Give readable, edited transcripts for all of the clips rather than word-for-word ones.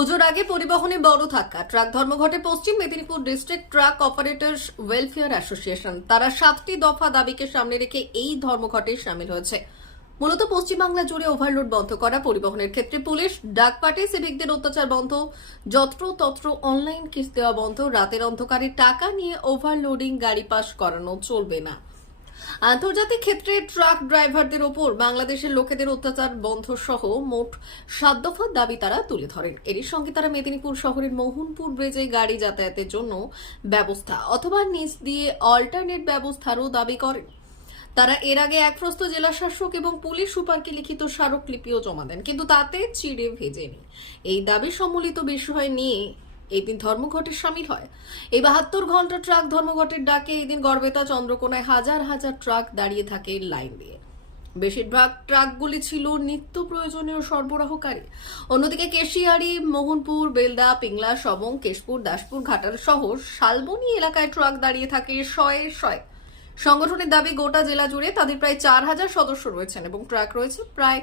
পুজোর আগে পরিবহনে বড় ধাক্কা। ট্রাক ধর্মঘটে পশ্চিম Medinipur district truck operators welfare association. তারা 7টি দফা দাবিকে সামনে রেখে এই ধর্মঘটে সামিল হয়েছে। মূলত পশ্চিমবাংলা জুড়ে ওভারলোড বন্ধ করা, পরিবহনের ক্ষেত্রে পুলিশ ডাকপাটে সিভিকদের অত্যাচার বন্ধ, যত্রতত্র অনলাইন কিস্তি দেওয়া বন্ধ, রাতের অন্ধকারে টাকা নিয়ে ওভারলোডিং গাড়ি পাস করানো চলবে না। আন্তর্জাতিক ক্ষেত্রে ট্রাক ড্রাইভারদের ওপর বাংলাদেশের লোকেদের অত্যাচার বন্ধ সহ মোট 7 দফার দাবি তারা তুলে ধরেন। এরই সঙ্গে তারা মেদিনীপুর শহরের মোহনপুর ব্রিজে গাড়ি যাতায়াতের জন্য ব্যবস্থা অথবা নিচ দিয়ে অল্টারনেট ব্যবস্থারও দাবি করেন। তারা এর আগে একপ্রস্থ জেলা শাসক এবং পুলিশ সুপারকে লিখিত স্মারকলিপিও জমা দেন, কিন্তু তাতে চিড়ে ভেজেনি। এই দাবি সম্মিলিত বিষয় নিয়ে এই দিন ধর্মঘটে সামিল হয়। এই 72 ঘন্টা ট্রাক ধর্মঘটের ডাকে এই দিন গড়বেতা চন্দ্রকোনায় হাজার হাজার ট্রাক দাঁড়িয়ে থাকে লাইন দিয়ে। বেশিরভাগ ট্রাকগুলি ছিল নিত্য প্রয়োজনীয় সরবরাহকারী। অন্যদিকে কেশিয়ারি, মোহনপুর, বেলদা, পিংলা, সবং, কেশপুর, দাসপুর, ঘাটাল সহ শালবনী এলাকায় ট্রাক দাঁড়িয়ে থাকে শয়ে শয়ে। সংগঠনের দাবি, গোটা জেলা জুড়ে তাদের প্রায় 4000 সদস্য রয়েছেন এবং ট্রাক রয়েছে প্রায়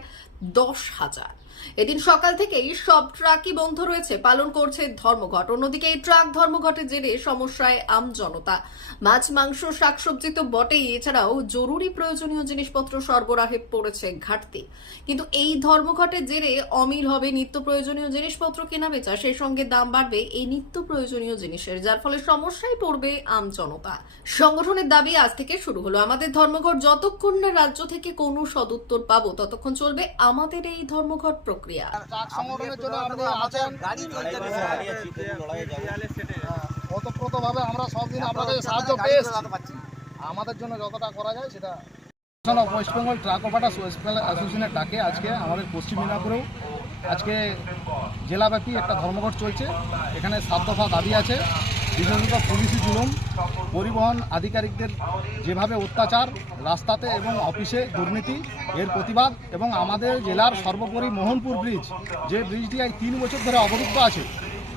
10,000। এদিন সকাল থেকেই সব ট্রাকই বন্ধ রয়েছে, পালন করছে ধর্মঘট। অন্যদিকে এই ট্রাক ধর্মঘটের জেরে সমস্যায় জনতা। মাছ, মাংস, শাকসবজি তো বটেই, এছাড়াও জরুরি প্রয়োজনীয় জিনিসপত্র সরবরাহে পড়েছে ঘাটতি। কিন্তু এই ধর্মঘটের জেরে অমিল হবে নিত্য প্রয়োজনীয় জিনিসপত্র কেনা বেচা, সেই সঙ্গে দাম বাড়বে এই নিত্য প্রয়োজনীয় জিনিসের, যার ফলে সমস্যায় পড়বে জনতা। সংগঠনের দাবি, আজ থেকে শুরু হলো আমাদের ধর্মঘট। যতক্ষণ না রাজ্য থেকে কোনো সদুত্তর পাবো ততক্ষণ চলবে আমাদের এই ধর্মঘট প্রক্রিয়া। ওতপ্রোতভাবে আমরা সব দিন আপনাদের সাহায্য পেয়েছি, আমাদের জন্য যতটা করা যায় সেটা। ওয়েস্ট বেঙ্গল ট্রাক অপারেটর্স অ্যাসোসিয়েশনের ডাকে আজকে আমাদের পশ্চিম মেদিনীপুরেও আজকে জেলাব্যাপী একটা ধর্মঘট চলছে। এখানে 7 দফা দাবি আছে। বিশেষত পুলিশি জুলুম, পরিবহন আধিকারিকদের যেভাবে অত্যাচার, রাস্তাতে এবং অফিসে দুর্নীতি, এর প্রতিবাদ, এবং আমাদের জেলার সর্বোপরি মোহনপুর ব্রিজ, যে ব্রিজটি 3 বছর ধরে অবরুদ্ধ আছে।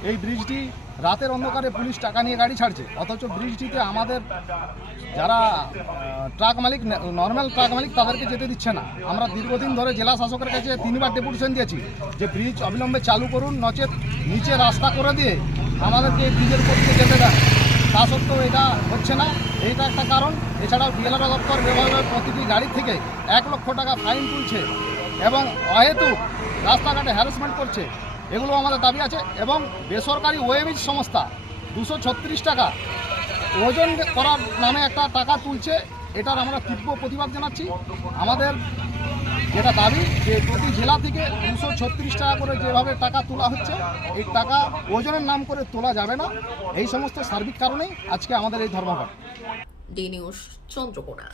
এই ব্রিজটি রাতের অন্ধকারে পুলিশ টাকা নিয়ে গাড়ি ছাড়ছে, অথচ ব্রিজটিতে আমাদের যারা ট্রাক মালিক, নর্মাল ট্রাক মালিক, তাদেরকে যেতে দিচ্ছে না। আমরা দীর্ঘদিন ধরে জেলা শাসকের কাছে 3বার ডেপুটেশন দিয়েছি যে ব্রিজ অবিলম্বে চালু করুন, নচেত নিচে রাস্তা করে দিয়ে আমাদেরকে ব্রিজের উপর দিয়ে যেতে দেন। তা সত্ত্বেও এটা হচ্ছে না, এইটা একটা কারণ। এছাড়াও ডিএলআর দপ্তর ব্যবহারের প্রতিটি গাড়ি থেকে 1 লক্ষ টাকা ফাইন তুলছে এবং অহেতুক রাস্তাঘাটে হ্যারাসমেন্ট করছে। এগুলো আমাদের দাবি আছে। এবং বেসরকারি ওয়েবিজ সংস্থা 236 টাকা ওজন করার নামে একটা টাকা তুলছে। এটার আমরা তীব্র প্রতিবাদ জানাচ্ছি। আমাদের যেটা দাবি যে প্রতি জেলা থেকে 236 টাকা করে যেভাবে টাকা তোলা হচ্ছে, এই টাকা ওজনের নাম করে তোলা যাবে না। এই সমস্ত সার্বিক কারণেই আজকে আমাদের এই ধর্মঘট। D news, Chandrakona.